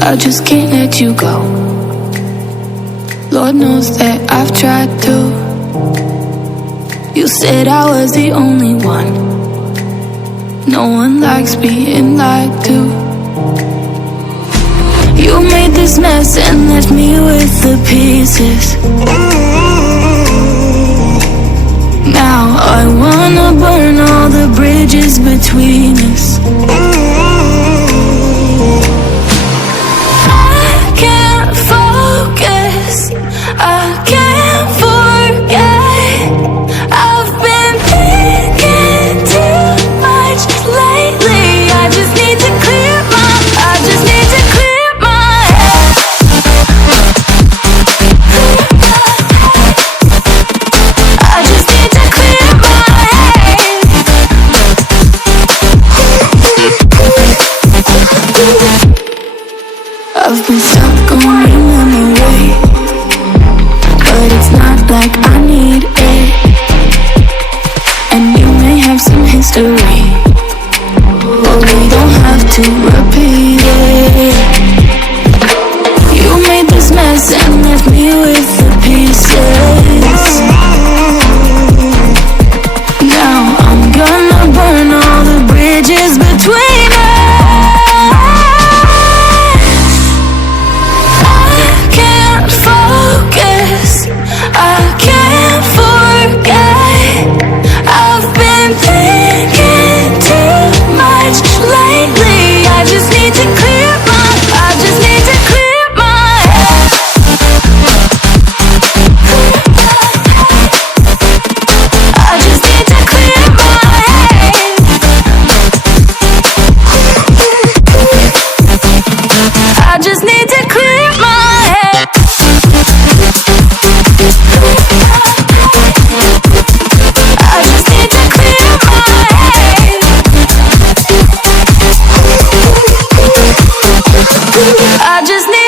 I just can't let you go. Lord knows that I've tried to. You said I was the only one. No one likes being lied to. You made this mess and left me with the pieces. Now I wanna burn all the bridges between us. I can't focus, I can't forget. I've been thinking too much lately. I just need to clear my, I just need to clear my head. I just need to clear my head. I've been stuck on your memory, but it's not like I need it. And you may have some history, but we don't have to repeat it. You made this mess and left me with the pieces. Now I'm gonna burn all the bridges between us. I can't focus, I can't forget. I've been thinking too much lately. I just need to clear my, I just need to clear my head. I just need to clear my head. I just need to clear my head. I just need to clear my head. I just need